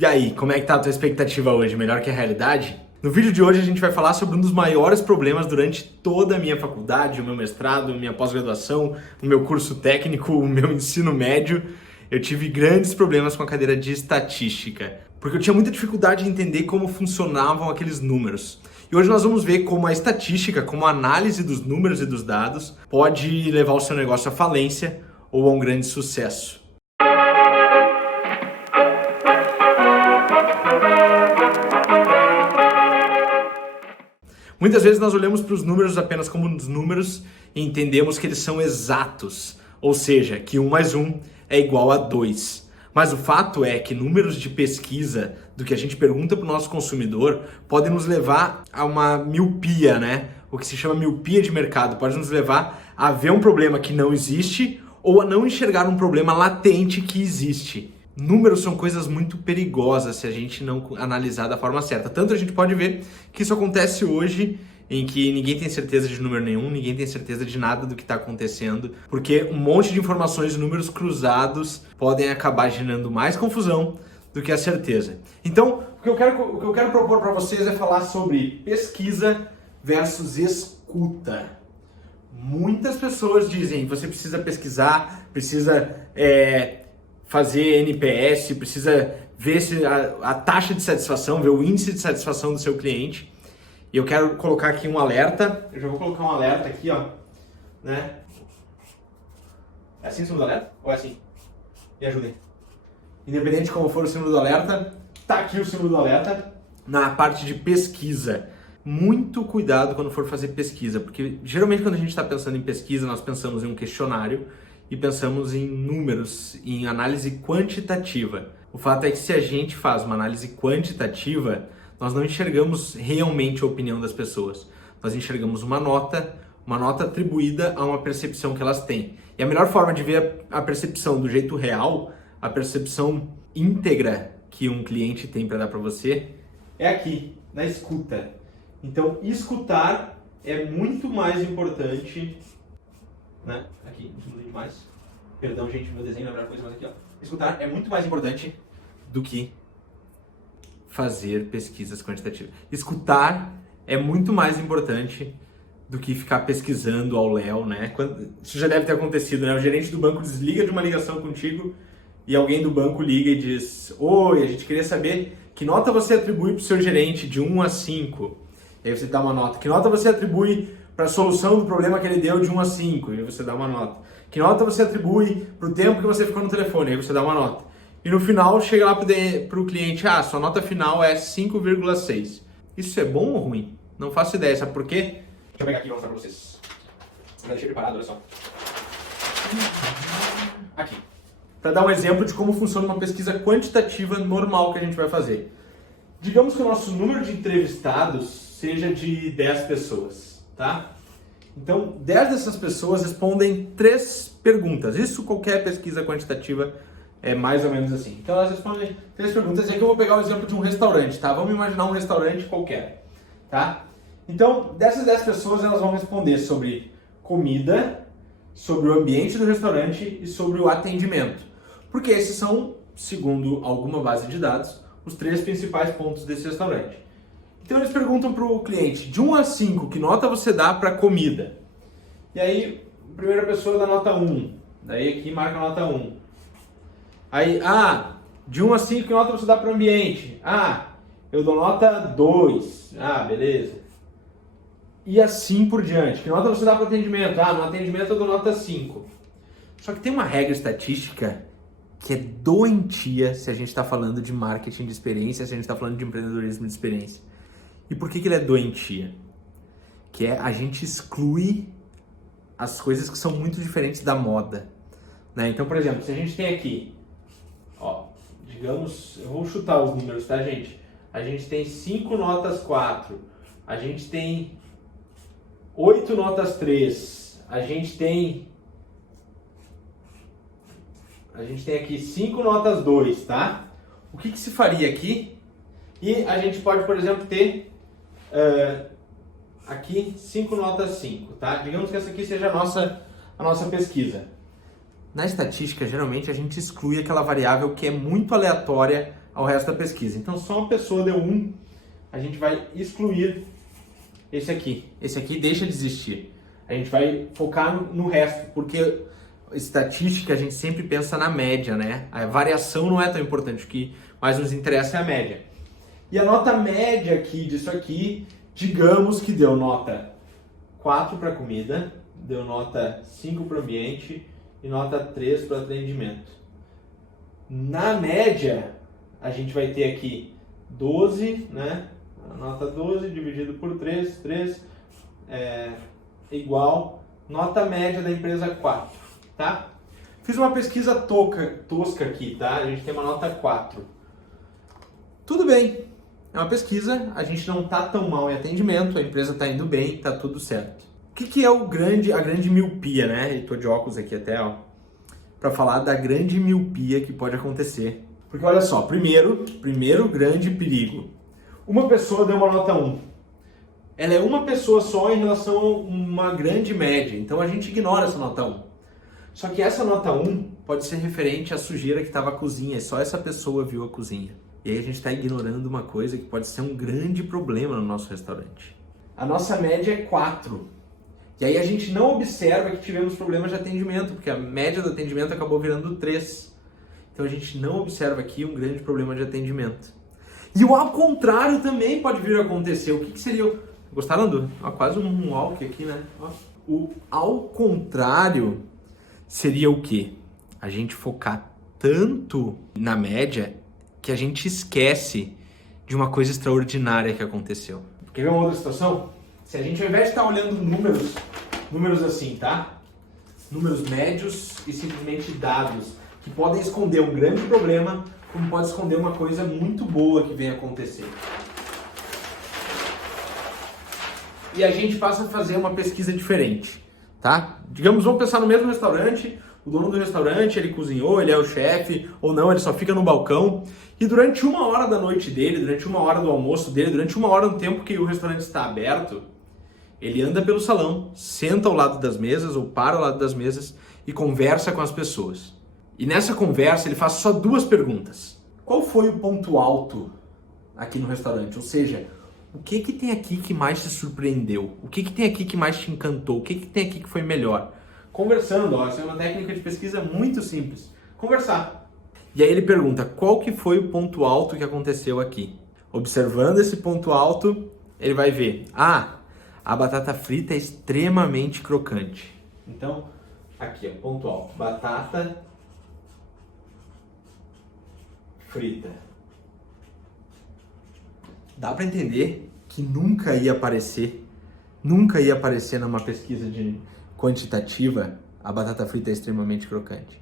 E aí, como é que tá a tua expectativa hoje? Melhor que a realidade? No vídeo de hoje a gente vai falar sobre um dos maiores problemas durante toda a minha faculdade, o meu mestrado, minha pós-graduação, o meu curso técnico, o meu ensino médio. Eu tive grandes problemas com a cadeira de estatística, porque eu tinha muita dificuldade em entender como funcionavam aqueles números. E hoje nós vamos ver como a estatística, como a análise dos números e dos dados pode levar o seu negócio à falência ou a um grande sucesso. Muitas vezes nós olhamos para os números apenas como números e entendemos que eles são exatos, ou seja, que 1 mais 1 é igual a 2. Mas o fato é que números de pesquisa, do que a gente pergunta para o nosso consumidor, podem nos levar a uma miopia, né? O que se chama miopia de mercado, pode nos levar a ver um problema que não existe ou a não enxergar um problema latente que existe. Números são coisas muito perigosas se a gente não analisar da forma certa. Tanto a gente pode ver que isso acontece hoje, em que ninguém tem certeza de número nenhum, ninguém tem certeza de nada do que está acontecendo, porque um monte de informações e números cruzados podem acabar gerando mais confusão do que a certeza. Então, o que eu quero propor para vocês é falar sobre pesquisa versus escuta. Muitas pessoas dizem que você precisa pesquisar, precisa fazer NPS, precisa ver a taxa de satisfação, ver o índice de satisfação do seu cliente. E eu quero colocar aqui um alerta. Eu já vou colocar um alerta aqui, ó, né? É assim o símbolo do alerta? Ou é assim? Me ajudem. Independente de como for o símbolo do alerta, tá aqui o símbolo do alerta na parte de pesquisa. Muito cuidado quando for fazer pesquisa, porque geralmente quando a gente está pensando em pesquisa, nós pensamos em um questionário e pensamos em números, em análise quantitativa. O fato é que se a gente faz uma análise quantitativa, nós não enxergamos realmente a opinião das pessoas. Nós enxergamos uma nota atribuída a uma percepção que elas têm. E a melhor forma de ver a percepção do jeito real, a percepção íntegra que um cliente tem para dar para você, é aqui, na escuta. Então, escutar é muito mais importante, né? Aqui, um segundo demais. Perdão, gente, meu desenho não é a melhor coisa, mas aqui, ó. Escutar é muito mais importante do que fazer pesquisas quantitativas. Escutar é muito mais importante do que ficar pesquisando ao léu, né? Isso já deve ter acontecido, né? O gerente do banco desliga de uma ligação contigo e alguém do banco liga e diz: "Oi, a gente queria saber que nota você atribui para o seu gerente de 1 a 5. E aí você dá uma nota. Que nota você atribui para a solução do problema que ele deu de 1 a 5? E aí você dá uma nota. Que nota você atribui para o tempo que você ficou no telefone? E aí você dá uma nota. E no final chega lá para o cliente: sua nota final é 5,6. Isso é bom ou ruim? Não faço ideia, sabe por quê? Deixa eu pegar aqui e mostrar para vocês. Eu já deixei preparado, olha só. Aqui. Para dar um exemplo de como funciona uma pesquisa quantitativa normal que a gente vai fazer. Digamos que o nosso número de entrevistados seja de 10 pessoas, tá? Então, 10 dessas pessoas respondem 3 perguntas. Isso qualquer pesquisa quantitativa é mais ou menos assim. Então, elas respondem 3 perguntas. E aqui eu vou pegar o exemplo de um restaurante, tá? Vamos imaginar um restaurante qualquer, tá? Então, dessas 10 pessoas, elas vão responder sobre comida, sobre o ambiente do restaurante e sobre o atendimento. Porque esses são, segundo alguma base de dados, os 3 principais pontos desse restaurante. Então eles perguntam para o cliente: de 1 a 5, que nota você dá para comida? E aí, a primeira pessoa dá nota 1. Daí aqui marca a nota 1. Aí, de 1 a 5, que nota você dá para o ambiente? Eu dou nota 2. Beleza. E assim por diante. Que nota você dá para o atendimento? No atendimento eu dou nota 5. Só que tem uma regra estatística que é doentia se a gente está falando de marketing de experiência, se a gente está falando de empreendedorismo de experiência. E por que ele é doentia? Que é a gente exclui as coisas que são muito diferentes da moda, né? Então, por exemplo, se a gente tem aqui, digamos, eu vou chutar os números, tá, gente? A gente tem 5 notas 4, a gente tem 8 notas 3, a gente tem aqui 5 notas 2, tá? O que se faria aqui? E a gente pode, por exemplo, ter aqui 5 notas 5, tá? Digamos que essa aqui seja a nossa pesquisa. Na estatística, geralmente a gente exclui aquela variável que é muito aleatória ao resto da pesquisa. Então, só uma pessoa deu 1, a gente vai excluir esse aqui. Esse aqui deixa de existir. A gente vai focar no resto, porque estatística a gente sempre pensa na média, né? A variação não é tão importante, o que mais nos interessa é a média. E a nota média aqui disso aqui, digamos que deu nota 4 para comida, deu nota 5 para o ambiente e nota 3 para atendimento. Na média, a gente vai ter aqui 12, né? A nota 12 dividido por 3 é igual nota média da empresa 4, tá? Fiz uma pesquisa tosca aqui, tá? A gente tem uma nota 4. Tudo bem, é uma pesquisa, a gente não tá tão mal em atendimento, a empresa tá indo bem, tá tudo certo. O que é a grande miopia, né? E tô de óculos aqui até, ó, para falar da grande miopia que pode acontecer. Porque olha só, primeiro grande perigo. Uma pessoa deu uma nota 1. Ela é uma pessoa só em relação a uma grande média, então a gente ignora essa nota 1. Só que essa nota 1 pode ser referente à sujeira que estava a cozinha, e só essa pessoa viu a cozinha. E aí a gente está ignorando uma coisa que pode ser um grande problema no nosso restaurante. A nossa média é 4. E aí a gente não observa que tivemos problemas de atendimento, porque a média do atendimento acabou virando 3. Então a gente não observa aqui um grande problema de atendimento. E o ao contrário também pode vir a acontecer. O que seria? Gostaram do? Ó, quase um walk aqui, né? Ó. O ao contrário seria o quê? A gente focar tanto na média que a gente esquece de uma coisa extraordinária que aconteceu. Quer ver uma outra situação? Se a gente, ao invés de estar olhando números assim, tá? Números médios e simplesmente dados, que podem esconder um grande problema, como pode esconder uma coisa muito boa que vem acontecer. E a gente passa a fazer uma pesquisa diferente, tá? Digamos, vamos pensar no mesmo restaurante, o dono do restaurante, ele cozinhou, ele é o chefe, ou não, ele só fica no balcão, e durante 1 hora da noite dele, durante 1 hora do almoço dele, durante 1 hora do tempo que o restaurante está aberto, ele anda pelo salão, senta ao lado das mesas ou para ao lado das mesas e conversa com as pessoas. E nessa conversa ele faz só 2 perguntas. Qual foi o ponto alto aqui no restaurante? Ou seja, o que tem aqui que mais te surpreendeu? O que tem aqui que mais te encantou? O que tem aqui que foi melhor? Conversando, ó, essa é uma técnica de pesquisa muito simples. Conversar. E aí ele pergunta, qual que foi o ponto alto que aconteceu aqui? Observando esse ponto alto, ele vai ver, a batata frita é extremamente crocante. Então, aqui, ó, ponto alto, batata frita. Dá para entender que nunca ia aparecer numa pesquisa quantitativa a batata frita é extremamente crocante.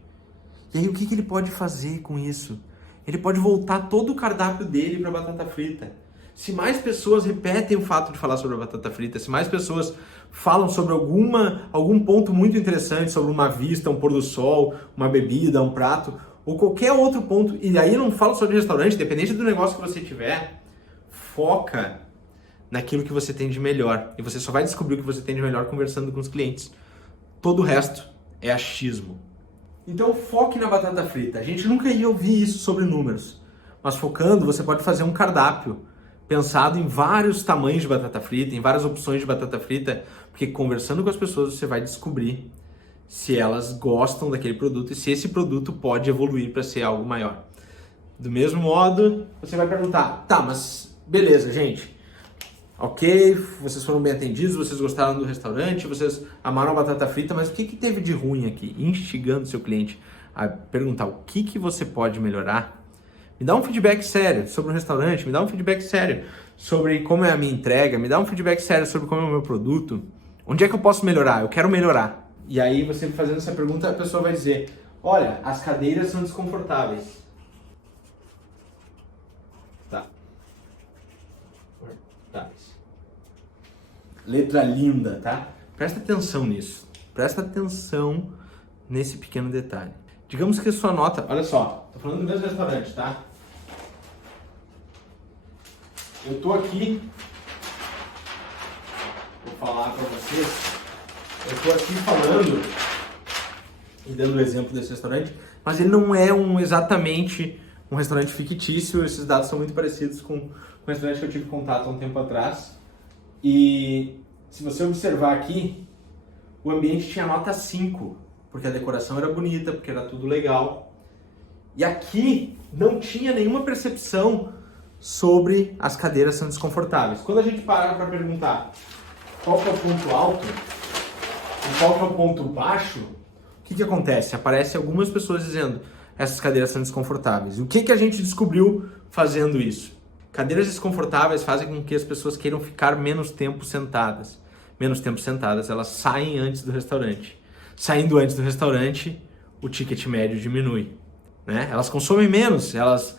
E aí o que ele pode fazer com isso? Ele pode voltar todo o cardápio dele para batata frita. Se mais pessoas repetem o fato de falar sobre a batata frita, se mais pessoas falam sobre algum ponto muito interessante, sobre uma vista, um pôr do sol, uma bebida, um prato, ou qualquer outro ponto, e aí eu não falo só de restaurante, independente do negócio que você tiver, foca naquilo que você tem de melhor. E você só vai descobrir o que você tem de melhor conversando com os clientes. Todo o resto é achismo. Então foque na batata frita. A gente nunca ia ouvir isso sobre números, mas focando você pode fazer um cardápio pensado em vários tamanhos de batata frita, em várias opções de batata frita, porque conversando com as pessoas você vai descobrir se elas gostam daquele produto e se esse produto pode evoluir para ser algo maior. Do mesmo modo, você vai perguntar, tá, mas beleza, gente, ok, vocês foram bem atendidos, vocês gostaram do restaurante, vocês amaram a batata frita, mas o que teve de ruim aqui? Instigando seu cliente a perguntar o que você pode melhorar. Me dá um feedback sério sobre o restaurante, me dá um feedback sério sobre como é a minha entrega, me dá um feedback sério sobre como é o meu produto. Onde é que eu posso melhorar? Eu quero melhorar. E aí você fazendo essa pergunta, a pessoa vai dizer, olha, as cadeiras são desconfortáveis. Tá. Letra linda, tá? Presta atenção nisso. Presta atenção nesse pequeno detalhe. Digamos que a sua nota... Olha só, tô falando do mesmo restaurante, tá? Eu tô aqui... Vou falar pra vocês. Eu tô aqui falando e dando o exemplo desse restaurante, mas ele não é exatamente um restaurante fictício. Esses dados são muito parecidos com um restaurante que eu tive contato há um tempo atrás. E se você observar aqui, o ambiente tinha nota 5, porque a decoração era bonita, porque era tudo legal. E aqui não tinha nenhuma percepção sobre as cadeiras são desconfortáveis. Quando a gente para para perguntar qual que é o ponto alto e qual que é o ponto baixo, o que acontece? Aparecem algumas pessoas dizendo essas cadeiras são desconfortáveis. O que a gente descobriu fazendo isso? Cadeiras desconfortáveis fazem com que as pessoas queiram ficar menos tempo sentadas. Menos tempo sentadas, elas saem antes do restaurante. Saindo antes do restaurante, o ticket médio diminui, né? Elas consomem menos, elas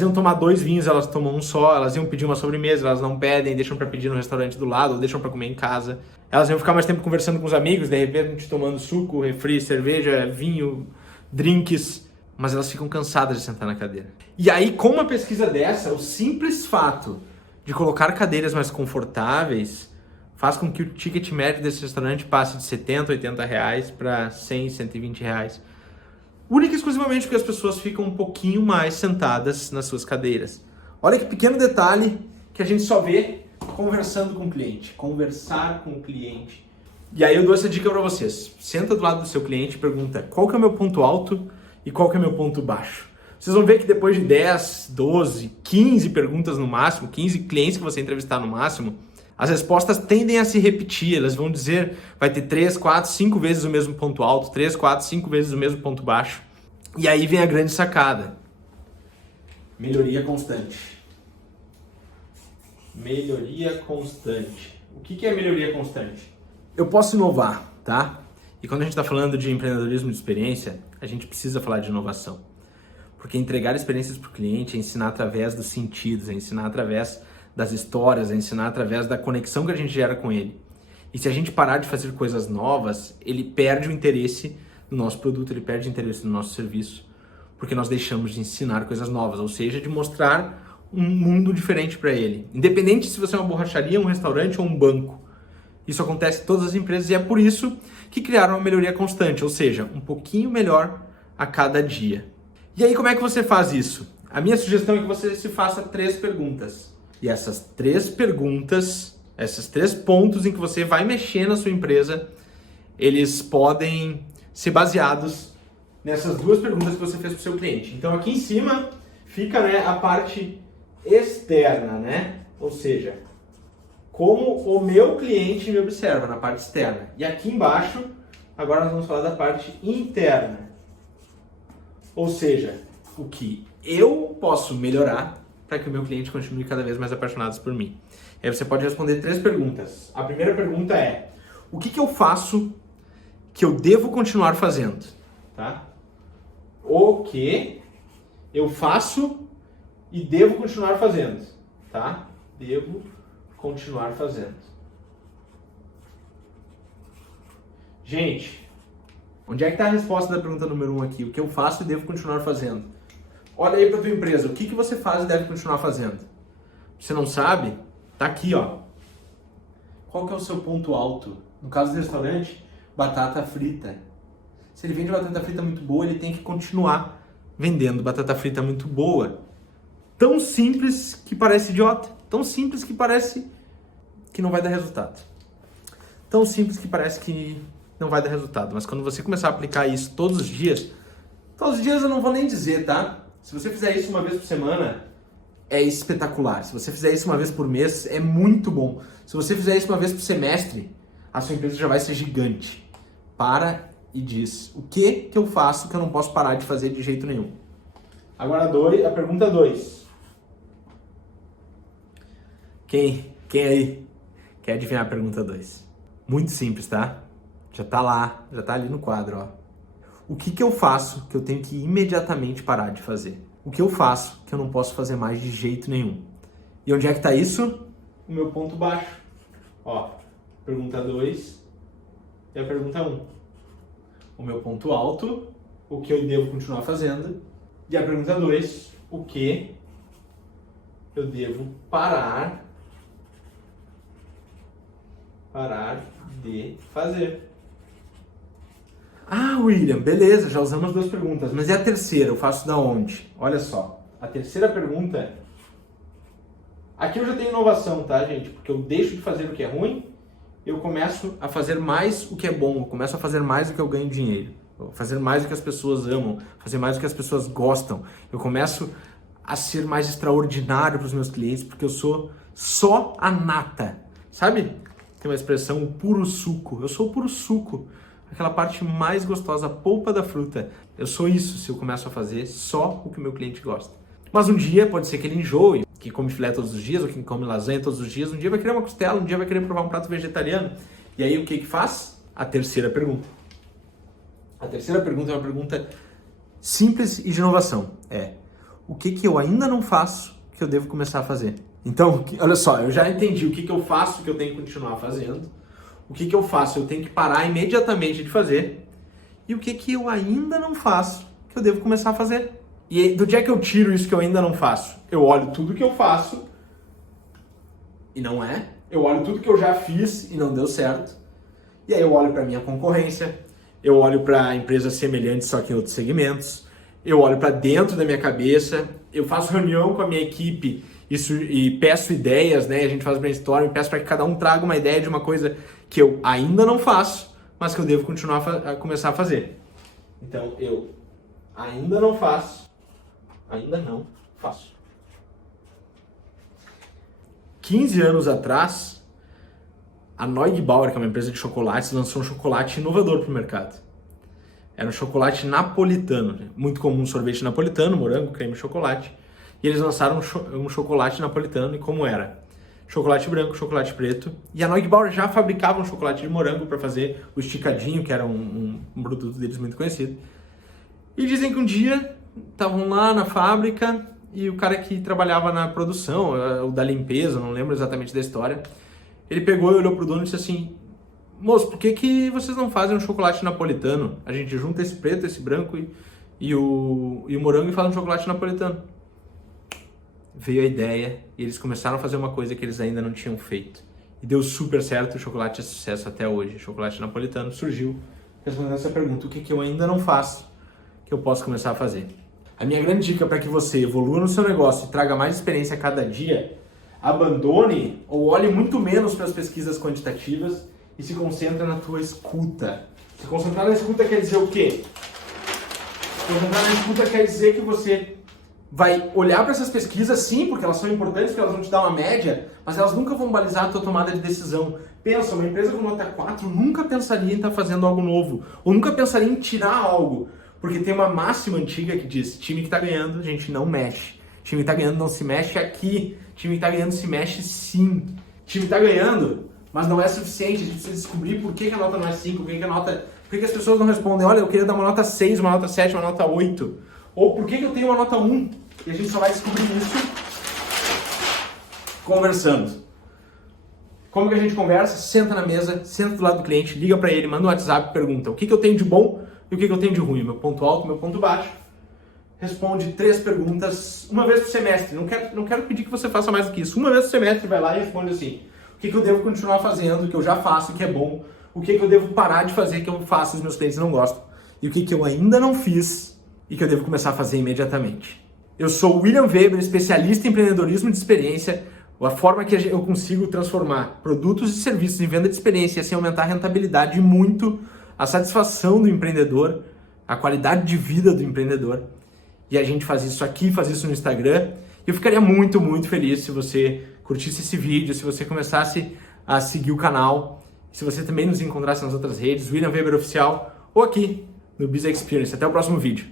iam tomar 2 vinhos, elas tomam um só, elas iam pedir uma sobremesa, elas não pedem, deixam para pedir no restaurante do lado, ou deixam para comer em casa. Elas iam ficar mais tempo conversando com os amigos, de repente tomando suco, refri, cerveja, vinho, drinks, mas elas ficam cansadas de sentar na cadeira. E aí, com uma pesquisa dessa, o simples fato de colocar cadeiras mais confortáveis faz com que o ticket médio desse restaurante passe de 70, 80 reais para 100, 120 reais. Única e exclusivamente porque as pessoas ficam um pouquinho mais sentadas nas suas cadeiras. Olha que pequeno detalhe que a gente só vê conversando com o cliente. Conversar com o cliente. E aí eu dou essa dica para vocês. Senta do lado do seu cliente e pergunta qual que é o meu ponto alto e qual que é o meu ponto baixo. Vocês vão ver que depois de 10, 12, 15 perguntas no máximo, 15 clientes que você entrevistar no máximo, as respostas tendem a se repetir, elas vão dizer, vai ter 3, 4, 5 vezes o mesmo ponto alto, 3, 4, 5 vezes o mesmo ponto baixo. E aí vem a grande sacada. Melhoria constante. Melhoria constante. O que é melhoria constante? Eu posso inovar, tá? E quando a gente está falando de empreendedorismo de experiência, a gente precisa falar de inovação. Porque entregar experiências para o cliente é ensinar através dos sentidos, é ensinar através das histórias, é ensinar através da conexão que a gente gera com ele. E se a gente parar de fazer coisas novas, ele perde o interesse no nosso produto, ele perde o interesse no nosso serviço, porque nós deixamos de ensinar coisas novas, ou seja, de mostrar um mundo diferente para ele. Independente se você é uma borracharia, um restaurante ou um banco. Isso acontece em todas as empresas e é por isso que criaram uma melhoria constante, ou seja, um pouquinho melhor a cada dia. E aí como é que você faz isso? A minha sugestão é que você se faça 3 perguntas. E essas 3 perguntas, esses 3 pontos em que você vai mexer na sua empresa, eles podem ser baseados nessas 2 perguntas que você fez para o seu cliente. Então aqui em cima fica, né, a parte externa, né? Ou seja, como o meu cliente me observa na parte externa. E aqui embaixo, agora nós vamos falar da parte interna. Ou seja, o que eu posso melhorar para que o meu cliente continue cada vez mais apaixonado por mim. E aí você pode responder 3 perguntas. A primeira pergunta é: o que eu faço que eu devo continuar fazendo? Tá? O que eu faço e devo continuar fazendo? Tá? Devo continuar fazendo. Gente, onde é que está a resposta da pergunta número 1 aqui? O que eu faço e devo continuar fazendo? Olha aí para tua empresa, o que você faz e deve continuar fazendo? Você não sabe? Tá aqui, ó. Qual que é o seu ponto alto? No caso do restaurante, batata frita. Se ele vende batata frita muito boa, ele tem que continuar vendendo batata frita muito boa. Tão simples que parece idiota. Tão simples que parece que não vai dar resultado. Tão simples que parece que não vai dar resultado. Mas quando você começar a aplicar isso todos os dias eu não vou nem dizer, tá? Se você fizer isso uma vez por semana, é espetacular. Se você fizer isso uma vez por mês, é muito bom. Se você fizer isso uma vez por semestre, a sua empresa já vai ser gigante. Para e diz: o que eu faço que eu não posso parar de fazer de jeito nenhum? Agora a pergunta 2. Quem aí quer adivinhar a pergunta 2? Muito simples, tá? Já tá lá, já tá ali no quadro, ó. O que eu faço que eu tenho que imediatamente parar de fazer? O que eu faço que eu não posso fazer mais de jeito nenhum? E onde é que tá isso? O meu ponto baixo. Ó, pergunta 2 e a pergunta 1. O meu ponto alto, o que eu devo continuar fazendo. E a pergunta 2, o que eu devo parar de fazer. Ah, William, beleza, já usamos as 2 perguntas. Mas e a terceira? Eu faço da onde? Olha só. A terceira pergunta... Aqui eu já tenho inovação, tá, gente? Porque eu deixo de fazer o que é ruim, eu começo a fazer mais o que é bom, eu começo a fazer mais o que eu ganho dinheiro, fazer mais o que as pessoas amam, fazer mais o que as pessoas gostam. Eu começo a ser mais extraordinário para os meus clientes, porque eu sou só a nata. Sabe? Tem uma expressão, o puro suco. Eu sou o puro suco. Aquela parte mais gostosa, a polpa da fruta. Eu sou isso se eu começo a fazer só o que o meu cliente gosta. Mas um dia pode ser que ele enjoe, que come filé todos os dias, ou que come lasanha todos os dias. Um dia vai querer uma costela, um dia vai querer provar um prato vegetariano. E aí o que faz? A terceira pergunta. A terceira pergunta é uma pergunta simples e de inovação. O que eu ainda não faço que eu devo começar a fazer? Então, olha só, eu já entendi o que eu faço que eu tenho que continuar fazendo. O que eu faço eu tenho que parar imediatamente de fazer. E o que eu ainda não faço que eu devo começar a fazer? E do dia que eu tiro isso que eu ainda não faço? Eu olho tudo que eu faço e não é. Eu olho tudo que eu já fiz e não deu certo. E aí eu olho para minha concorrência, eu olho para empresas semelhantes só que em outros segmentos, eu olho para dentro da minha cabeça, eu faço reunião com a minha equipe e peço ideias, né? A gente faz brainstorming, peço para que cada um traga uma ideia de uma coisa que eu ainda não faço, mas que eu devo continuar a começar a fazer. Então eu ainda não faço. 15 anos atrás, a Neugebauer, que é uma empresa de chocolates, lançou um chocolate inovador para o mercado. Era um chocolate napolitano, muito comum sorvete napolitano, morango, creme e chocolate. E eles lançaram um chocolate napolitano, e como era? Chocolate branco, chocolate preto. E a Neugebauer já fabricava um chocolate de morango para fazer o esticadinho, que era um produto deles muito conhecido. E dizem que um dia estavam lá na fábrica e o cara que trabalhava na produção, o da limpeza, não lembro exatamente da história, ele pegou e olhou pro dono e disse assim: moço, por que vocês não fazem um chocolate napolitano? A gente junta esse preto, esse branco e o morango e faz um chocolate napolitano. Veio a ideia e eles começaram a fazer uma coisa que eles ainda não tinham feito. E deu super certo, o chocolate é sucesso até hoje. O chocolate napolitano surgiu respondendo essa pergunta: o que eu ainda não faço que eu posso começar a fazer? A minha grande dica para que você evolua no seu negócio e traga mais experiência a cada dia: abandone ou olhe muito menos para as pesquisas quantitativas e se concentre na tua escuta. Se concentrar na escuta quer dizer o quê? Se concentrar na escuta quer dizer que você vai olhar para essas pesquisas, sim, porque elas são importantes, porque elas vão te dar uma média, mas elas nunca vão balizar a tua tomada de decisão. Pensa, uma empresa com nota 4 nunca pensaria em estar fazendo algo novo, ou nunca pensaria em tirar algo, porque tem uma máxima antiga que diz: time que está ganhando, a gente não mexe. Time que está ganhando não se mexe aqui. Time que está ganhando se mexe sim. Time que está ganhando, mas não é suficiente. A gente precisa descobrir por que a nota não é 5, por que as pessoas não respondem: olha, eu queria dar uma nota 6, uma nota 7, uma nota 8. Ou por que eu tenho uma nota 1? E a gente só vai descobrir isso conversando. Como que a gente conversa? Senta na mesa, senta do lado do cliente, liga para ele, manda um WhatsApp, pergunta o que eu tenho de bom e o que eu tenho de ruim, meu ponto alto, meu ponto baixo. Responde 3 perguntas uma vez por semestre. Não quero pedir que você faça mais do que isso. Uma vez por semestre vai lá e responde assim: o que eu devo continuar fazendo, o que eu já faço, o que é bom, o que eu devo parar de fazer, que eu faço e os meus clientes não gostam, e o que eu ainda não fiz e que eu devo começar a fazer imediatamente. Eu sou o William Weber, especialista em empreendedorismo de experiência. A forma que eu consigo transformar produtos e serviços em venda de experiência, assim aumentar a rentabilidade e muito a satisfação do empreendedor, a qualidade de vida do empreendedor. E a gente faz isso aqui, faz isso no Instagram. E eu ficaria muito, muito feliz se você curtisse esse vídeo, se você começasse a seguir o canal, se você também nos encontrasse nas outras redes, William Weber Oficial, ou aqui no Biz Experience. Até o próximo vídeo.